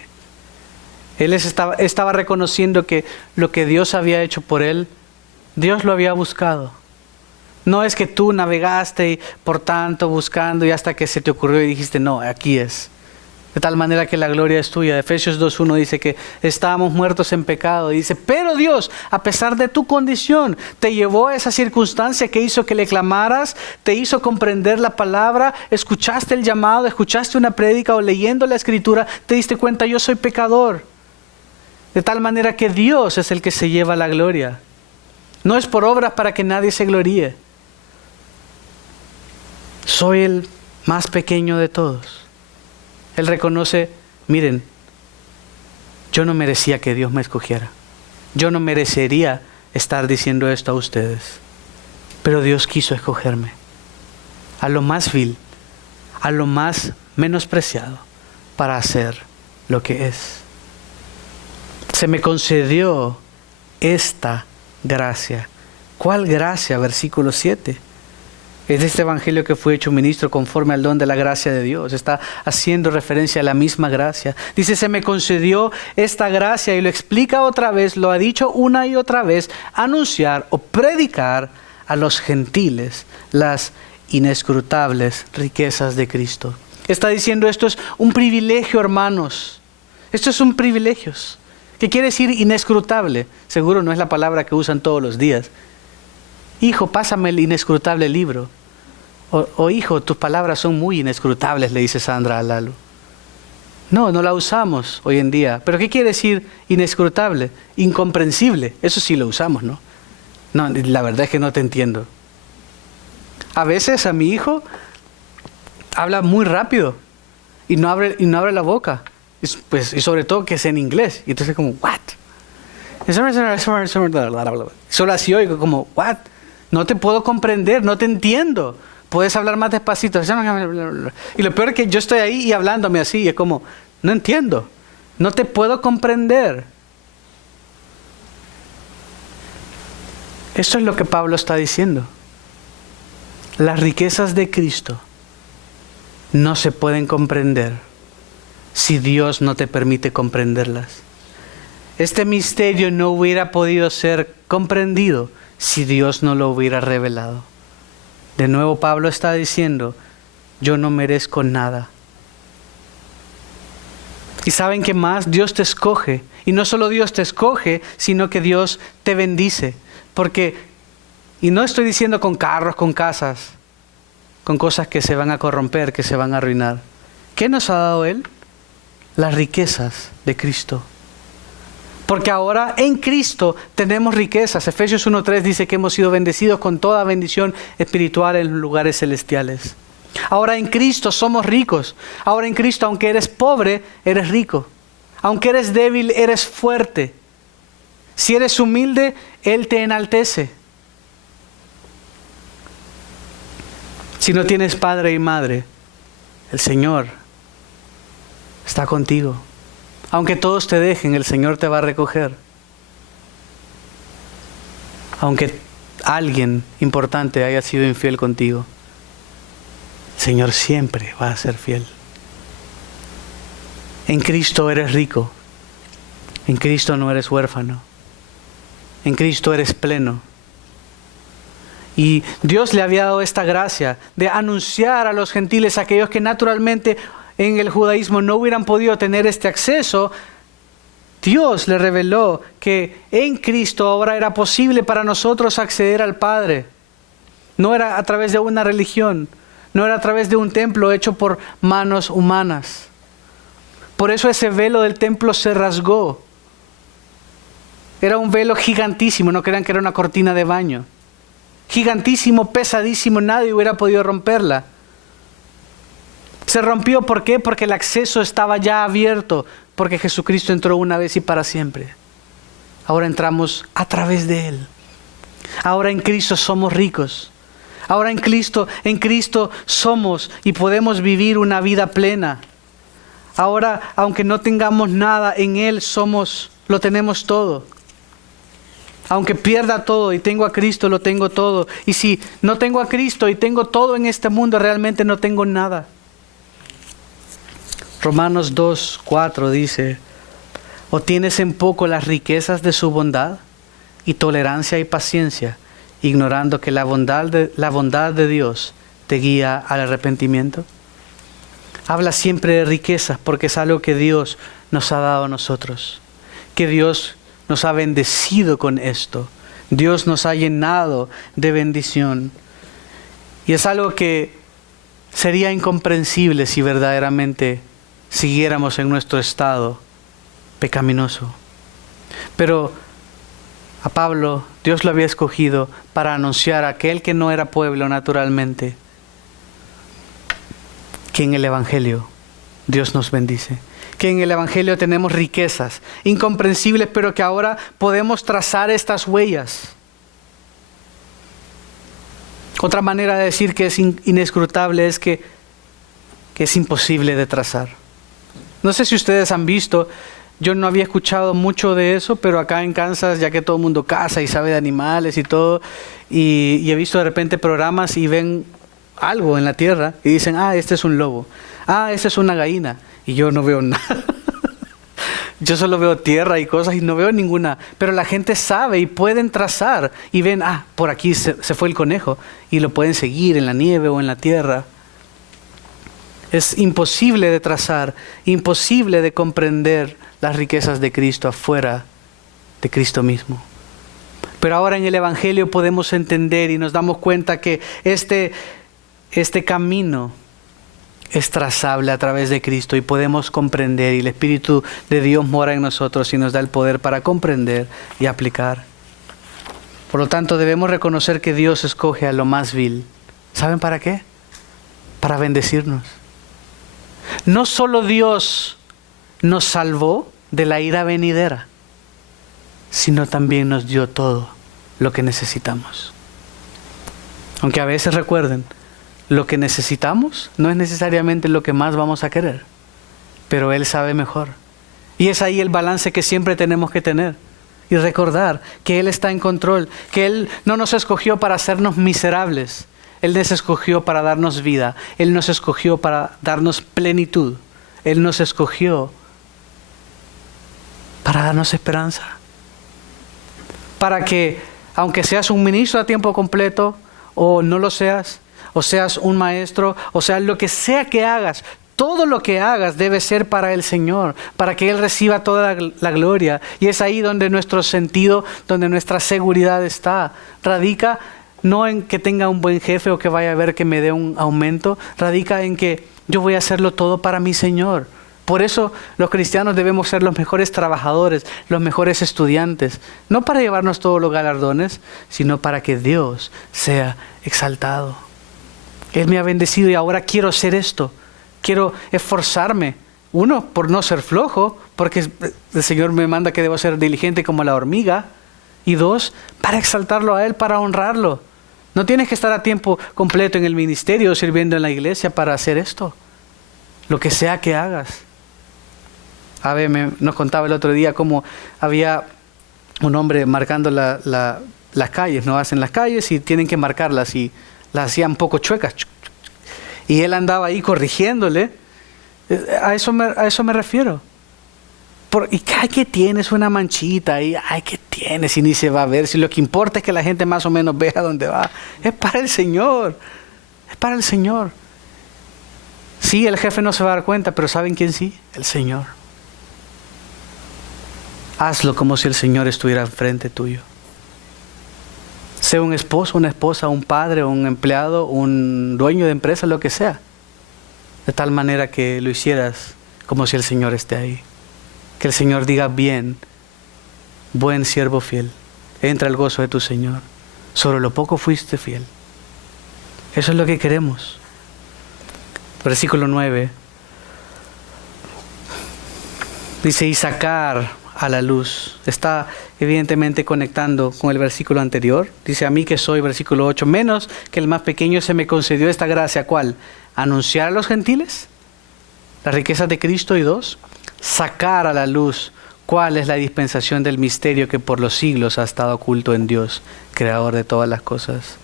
Él estaba reconociendo que lo que Dios había hecho por él, Dios lo había buscado. No es que tú navegaste por tanto buscando y hasta que se te ocurrió y dijiste, no, aquí es. De tal manera que la gloria es tuya. Efesios 2:1 dice que estábamos muertos en pecado. Dice, pero Dios, a pesar de tu condición, te llevó a esa circunstancia que hizo que le clamaras, te hizo comprender la palabra, escuchaste el llamado, escuchaste una prédica o leyendo la escritura, te diste cuenta, yo soy pecador. De tal manera que Dios es el que se lleva la gloria. No es por obras para que nadie se gloríe. Soy el más pequeño de todos. Él reconoce, miren, yo no merecía que Dios me escogiera. Yo no merecería estar diciendo esto a ustedes. Pero Dios quiso escogerme. A lo más vil, a lo más menospreciado, para hacer lo que es. Se me concedió esta gracia. ¿Cuál gracia? Versículo 7. Es de este evangelio que fui hecho ministro conforme al don de la gracia de Dios. Está haciendo referencia a la misma gracia. Dice, se me concedió esta gracia, y lo explica otra vez, lo ha dicho una y otra vez, anunciar o predicar a los gentiles las inescrutables riquezas de Cristo. Está diciendo, esto es un privilegio, hermanos. Esto es un privilegio. ¿Qué quiere decir inescrutable? Seguro no es la palabra que usan todos los días. Hijo, pásame el inescrutable libro. O hijo, tus palabras son muy inescrutables, le dice Sandra a Lalo. No la usamos hoy en día. ¿Pero qué quiere decir inescrutable? Incomprensible. Eso sí lo usamos, ¿no? No, la verdad es que no te entiendo. A veces a mi hijo habla muy rápido y no abre la boca. Y sobre todo que es en inglés. Y entonces como, ¿what? Solo así oigo como, ¿what? No te puedo comprender, no te entiendo. Puedes hablar más despacito. Y lo peor es que yo estoy ahí y hablándome así. Y es como, no entiendo. No te puedo comprender. Eso es lo que Pablo está diciendo. Las riquezas de Cristo no se pueden comprender si Dios no te permite comprenderlas. Este misterio no hubiera podido ser comprendido si Dios no lo hubiera revelado. De nuevo Pablo está diciendo, yo no merezco nada. ¿Y saben qué más? Dios te escoge. Y no solo Dios te escoge, sino que Dios te bendice. Porque, y no estoy diciendo con carros, con casas, con cosas que se van a corromper, que se van a arruinar. ¿Qué nos ha dado Él? Las riquezas de Cristo. Porque ahora en Cristo tenemos riquezas. Efesios 1:3 dice que hemos sido bendecidos con toda bendición espiritual en los lugares celestiales. Ahora en Cristo somos ricos. Ahora en Cristo, aunque eres pobre, eres rico. Aunque eres débil, eres fuerte. Si eres humilde, Él te enaltece. Si no tienes padre y madre, el Señor está contigo. Aunque todos te dejen, el Señor te va a recoger. Aunque alguien importante haya sido infiel contigo, el Señor siempre va a ser fiel. En Cristo eres rico. En Cristo no eres huérfano. En Cristo eres pleno. Y Dios le había dado esta gracia de anunciar a los gentiles, aquellos que naturalmente en el judaísmo no hubieran podido tener este acceso. Dios le reveló que en Cristo ahora era posible para nosotros acceder al Padre. No era a través de una religión, no era a través de un templo hecho por manos humanas. Por eso ese velo del templo se rasgó. Era un velo gigantísimo, no crean que era una cortina de baño. Gigantísimo, pesadísimo, nadie hubiera podido romperla. Se rompió, ¿por qué? Porque el acceso estaba ya abierto, porque Jesucristo entró una vez y para siempre. Ahora entramos a través de Él. Ahora en Cristo somos ricos. Ahora en Cristo somos y podemos vivir una vida plena. Ahora, aunque no tengamos nada, en Él lo tenemos todo. Aunque pierda todo y tengo a Cristo, lo tengo todo. Y si no tengo a Cristo y tengo todo en este mundo, realmente no tengo nada. Romanos 2:4 dice, ¿o tienes en poco las riquezas de su bondad y tolerancia y paciencia, ignorando que la bondad de Dios te guía al arrepentimiento? Habla siempre de riquezas porque es algo que Dios nos ha dado a nosotros, que Dios nos ha bendecido con esto. Dios nos ha llenado de bendición. Y es algo que sería incomprensible si verdaderamente siguiéramos en nuestro estado pecaminoso. Pero a Pablo Dios lo había escogido para anunciar a aquel que no era pueblo naturalmente, que en el Evangelio Dios nos bendice, que en el Evangelio tenemos riquezas incomprensibles, pero que ahora podemos trazar estas huellas. Otra manera de decir que es inescrutable es que es imposible de trazar. No sé si ustedes han visto, yo no había escuchado mucho de eso, pero acá en Kansas, ya que todo el mundo caza y sabe de animales y todo, y he visto de repente programas y ven algo en la tierra y dicen, este es un lobo, esta es una gallina, y yo no veo nada. Yo solo veo tierra y cosas y no veo ninguna, pero la gente sabe y pueden trazar y ven, por aquí se fue el conejo, y lo pueden seguir en la nieve o en la tierra. Es imposible de trazar, imposible de comprender las riquezas de Cristo afuera de Cristo mismo. Pero ahora en el Evangelio podemos entender y nos damos cuenta que este camino es trazable a través de Cristo y podemos comprender, y el Espíritu de Dios mora en nosotros y nos da el poder para comprender y aplicar. Por lo tanto, debemos reconocer que Dios escoge a lo más vil. ¿Saben para qué? Para bendecirnos. No solo Dios nos salvó de la ira venidera, sino también nos dio todo lo que necesitamos. Aunque a veces recuerden, lo que necesitamos no es necesariamente lo que más vamos a querer, pero Él sabe mejor. Y es ahí el balance que siempre tenemos que tener y recordar que Él está en control, que Él no nos escogió para hacernos miserables, Él nos escogió para darnos vida, Él nos escogió para darnos plenitud, Él nos escogió para darnos esperanza. Para que, aunque seas un ministro a tiempo completo o no lo seas, o seas un maestro, o sea, lo que sea que hagas, todo lo que hagas debe ser para el Señor, para que Él reciba toda la gloria. Y es ahí donde nuestro sentido, donde nuestra seguridad está. Radica no en que tenga un buen jefe o que vaya a ver que me dé un aumento, radica en que yo voy a hacerlo todo para mi Señor. Por eso los cristianos debemos ser los mejores trabajadores, los mejores estudiantes, no para llevarnos todos los galardones, sino para que Dios sea exaltado. Él me ha bendecido y ahora quiero hacer esto. Quiero esforzarme. Uno, por no ser flojo, porque el Señor me manda que debo ser diligente como la hormiga. Y dos, para exaltarlo a Él, para honrarlo. No tienes que estar a tiempo completo en el ministerio, sirviendo en la iglesia para hacer esto. Lo que sea que hagas. Nos contaba el otro día cómo había un hombre marcando las calles, ¿no? Hacen las calles y tienen que marcarlas y las hacían un poco chuecas. Y él andaba ahí corrigiéndole. A eso me refiero. Y ¿qué tienes? Una manchita. Y ¿qué tienes? Y ni se va a ver. Si lo que importa es que la gente más o menos vea dónde va. Es para el Señor. Es para el Señor. Sí, el jefe no se va a dar cuenta, pero ¿saben quién sí? El Señor. Hazlo como si el Señor estuviera enfrente tuyo. Sea un esposo, una esposa, un padre, un empleado, un dueño de empresa, lo que sea. De tal manera que lo hicieras como si el Señor esté ahí. Que el Señor diga, bien, buen siervo fiel, entra al gozo de tu Señor. Sobre lo poco fuiste fiel. Eso es lo que queremos. Versículo 9. Dice, y sacar a la luz. Está evidentemente conectando con el versículo anterior. Dice, a mí que soy, versículo 8, menos que el más pequeño se me concedió esta gracia. ¿Cuál? Anunciar a los gentiles las riquezas de Cristo. Y 2, sacar a la luz cuál es la dispensación del misterio que por los siglos ha estado oculto en Dios, creador de todas las cosas.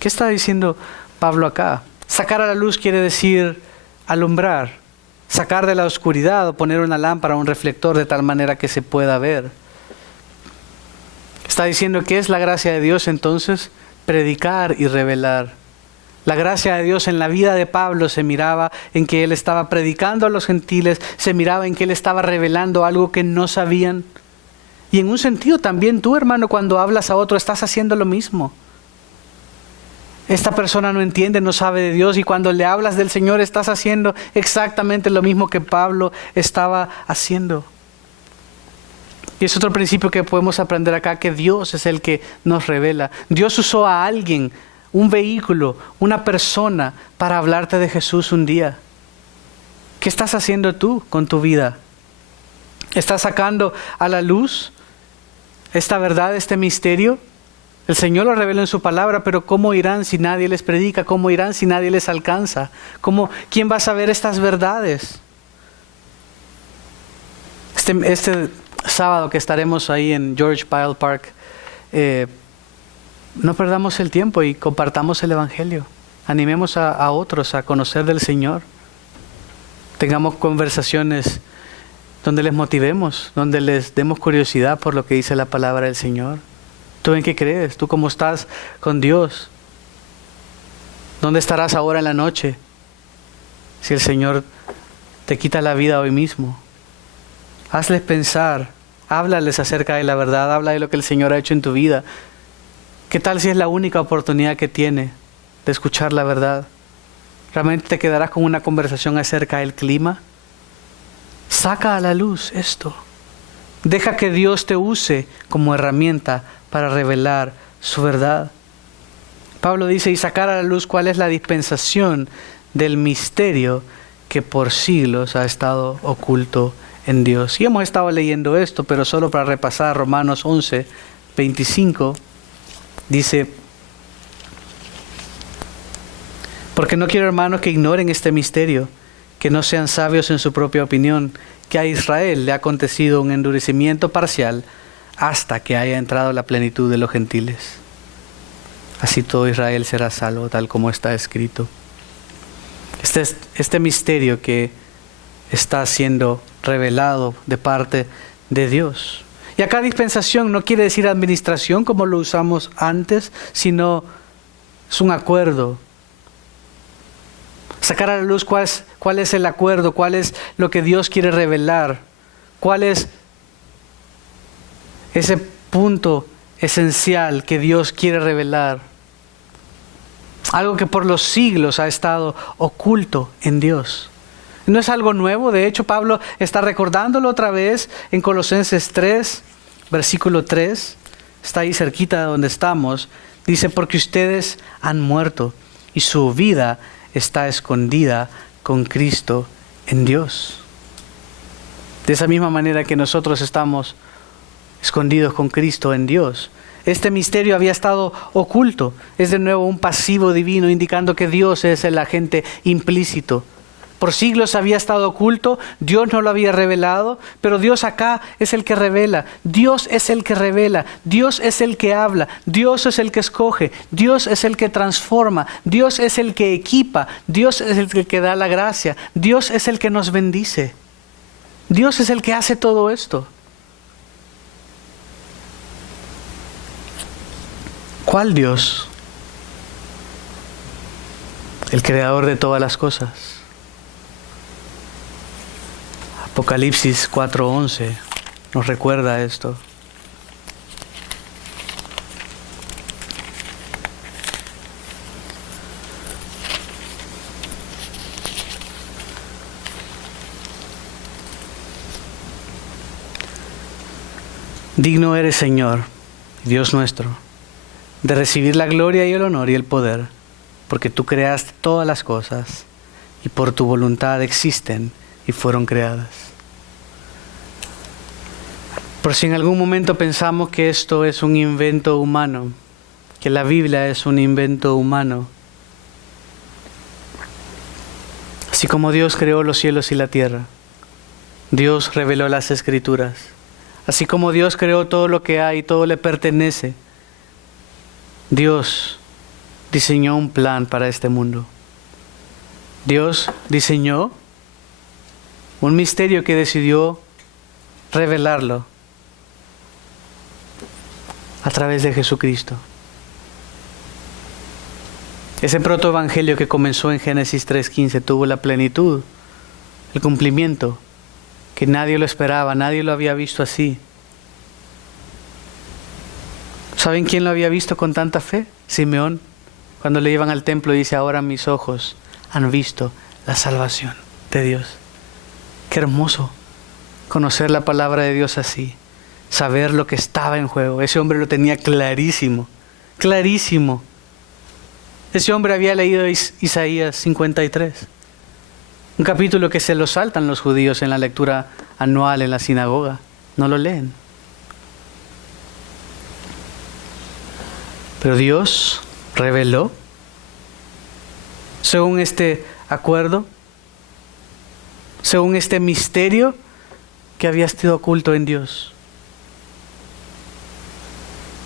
¿Qué está diciendo Pablo acá? Sacar a la luz quiere decir alumbrar. Sacar de la oscuridad o poner una lámpara o un reflector de tal manera que se pueda ver. Está diciendo que es la gracia de Dios entonces predicar y revelar La gracia de Dios en la vida de Pablo se miraba en que él estaba predicando a los gentiles, se miraba en que él estaba revelando algo que no sabían. Y en un sentido también tú, hermano, cuando hablas a otro, estás haciendo lo mismo. Esta persona no entiende, no sabe de Dios, y cuando le hablas del Señor estás haciendo exactamente lo mismo que Pablo estaba haciendo. Y es otro principio que podemos aprender acá, que Dios es el que nos revela. Dios usó a alguien, un vehículo, una persona para hablarte de Jesús un día. ¿Qué estás haciendo tú con tu vida? ¿Estás sacando a la luz esta verdad, este misterio? El Señor lo reveló en su palabra, pero ¿cómo irán si nadie les predica? ¿Cómo irán si nadie les alcanza? ¿Quién va a saber estas verdades? Este sábado que estaremos ahí en George Pyle Park, no perdamos el tiempo y compartamos el Evangelio. Animemos a otros a conocer del Señor. Tengamos conversaciones donde les motivemos, donde les demos curiosidad por lo que dice la palabra del Señor. ¿Tú en qué crees? ¿Tú cómo estás con Dios? ¿Dónde estarás ahora en la noche si el Señor te quita la vida hoy mismo? Hazles pensar, háblales acerca de la verdad, habla de lo que el Señor ha hecho en tu vida. ¿Qué tal si es la única oportunidad que tiene de escuchar la verdad? ¿Realmente te quedarás con una conversación acerca del clima? Saca a la luz esto. Deja que Dios te use como herramienta para revelar su verdad. Pablo dice, y sacar a la luz cuál es la dispensación del misterio que por siglos ha estado oculto en Dios. Y hemos estado leyendo esto, pero solo para repasar Romanos 11, 25, dice, porque no quiero, hermanos, que ignoren este misterio, que no sean sabios en su propia opinión, que a Israel le ha acontecido un endurecimiento parcial hasta que haya entrado la plenitud de los gentiles. Así todo Israel será salvo, tal como está escrito. Este misterio que está siendo revelado de parte de Dios. Y acá dispensación no quiere decir administración como lo usamos antes, sino es un acuerdo. Sacar a la luz cuál es el acuerdo, cuál es lo que Dios quiere revelar, cuál es ese punto esencial que Dios quiere revelar. Algo que por los siglos ha estado oculto en Dios. No es algo nuevo, de hecho Pablo está recordándolo otra vez en Colosenses 3, versículo 3, está ahí cerquita de donde estamos, dice, porque ustedes han muerto y su vida está escondida con Cristo en Dios. De esa misma manera que nosotros estamos escondidos con Cristo en Dios. Este misterio había estado oculto. Es de nuevo un pasivo divino indicando que Dios es el agente implícito. Por siglos había estado oculto, Dios no lo había revelado, pero Dios acá es el que revela. Dios es el que revela, Dios es el que habla, Dios es el que escoge, Dios es el que transforma, Dios es el que equipa, Dios es el que da la gracia, Dios es el que nos bendice. Dios es el que hace todo esto. ¿Cuál Dios? El creador de todas las cosas. Apocalipsis 4:11 nos recuerda esto. Digno eres, Señor, Dios nuestro, de recibir la gloria y el honor y el poder, porque tú creaste todas las cosas y por tu voluntad existen y fueron creadas. Por si en algún momento pensamos que esto es un invento humano, que la Biblia es un invento humano, así como Dios creó los cielos y la tierra, Dios reveló las Escrituras, así como Dios creó todo lo que hay, todo le pertenece, Dios diseñó un plan para este mundo. Dios diseñó un misterio que decidió revelarlo a través de Jesucristo. Ese protoevangelio que comenzó en Génesis 3:15 tuvo la plenitud, el cumplimiento, que nadie lo esperaba, nadie lo había visto así. ¿Saben quién lo había visto con tanta fe? Simeón. Cuando le llevan al templo dice, ahora mis ojos han visto la salvación de Dios. Qué hermoso conocer la palabra de Dios así, saber lo que estaba en juego. Ese hombre lo tenía clarísimo, clarísimo. Ese hombre había leído Isaías 53, un capítulo que se lo saltan los judíos en la lectura anual en la sinagoga, no lo leen. Pero Dios reveló, según este acuerdo, según este misterio que había sido oculto en Dios.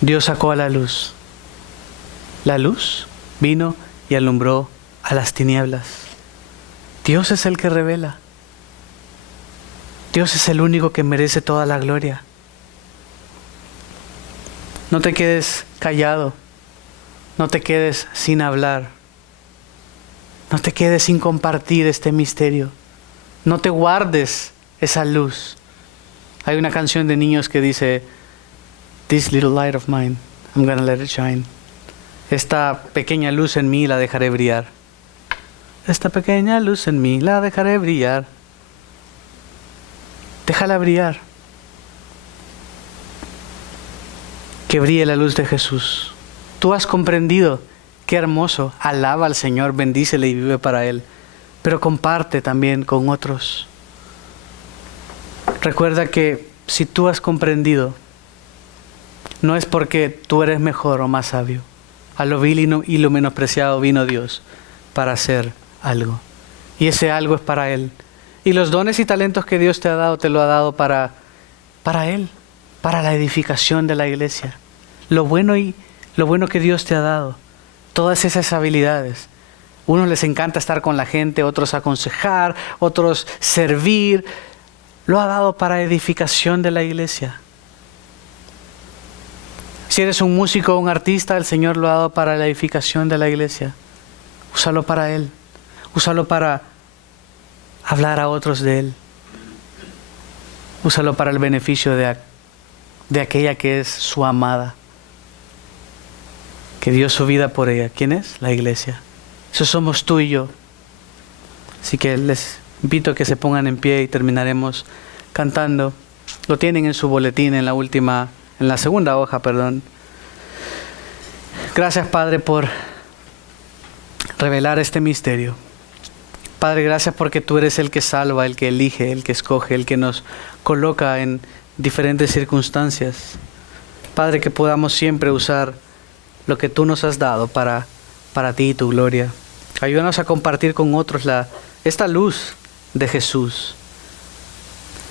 Dios sacó a la luz. La luz vino y alumbró a las tinieblas. Dios es el que revela. Dios es el único que merece toda la gloria. No te quedes callado. No te quedes sin hablar. No te quedes sin compartir este misterio. No te guardes esa luz. Hay una canción de niños que dice, "This little light of mine, I'm gonna let it shine." Esta pequeña luz en mí la dejaré brillar. Esta pequeña luz en mí la dejaré brillar. Déjala brillar. Que brille la luz de Jesús. Tú has comprendido, qué hermoso, alaba al Señor, bendícele y vive para Él. Pero comparte también con otros. Recuerda que si tú has comprendido, no es porque tú eres mejor o más sabio. A lo vil y lo menospreciado vino Dios para hacer algo. Y ese algo es para Él. Y los dones y talentos que Dios te ha dado, te lo ha dado para Él, para la edificación de la iglesia. Lo bueno que Dios te ha dado, todas esas habilidades. Unos les encanta estar con la gente, otros aconsejar, otros servir. Lo ha dado para edificación de la iglesia. Si eres un músico o un artista, el Señor lo ha dado para la edificación de la iglesia. Úsalo para Él. Úsalo para hablar a otros de Él. Úsalo para el beneficio de aquella que es su amada, que dio su vida por ella. ¿Quién es? La iglesia. Eso somos tú y yo. Así que les invito a que se pongan en pie y terminaremos cantando. Lo tienen en su boletín en la segunda hoja, perdón. Gracias, Padre, por revelar este misterio. Padre, gracias porque tú eres el que salva, el que elige, el que escoge, el que nos coloca en diferentes circunstancias. Padre, que podamos siempre usar lo que tú nos has dado para ti y tu gloria. Ayúdanos a compartir con otros esta luz de Jesús.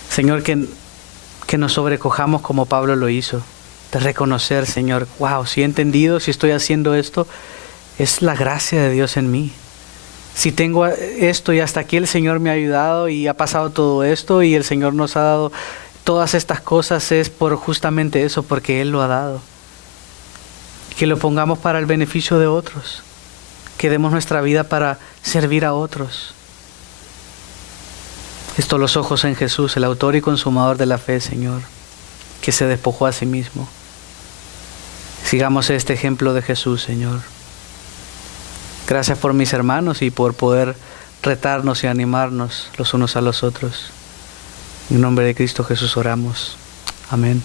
Señor, que nos sobrecojamos como Pablo lo hizo, de reconocer, Señor, wow, si he entendido, si estoy haciendo esto, es la gracia de Dios en mí. Si tengo esto y hasta aquí el Señor me ha ayudado y ha pasado todo esto y el Señor nos ha dado todas estas cosas, es por justamente eso, porque Él lo ha dado. Que lo pongamos para el beneficio de otros, que demos nuestra vida para servir a otros. Esto los ojos en Jesús, el autor y consumador de la fe, Señor, que se despojó a sí mismo. Sigamos este ejemplo de Jesús, Señor. Gracias por mis hermanos y por poder retarnos y animarnos los unos a los otros. En nombre de Cristo Jesús oramos. Amén.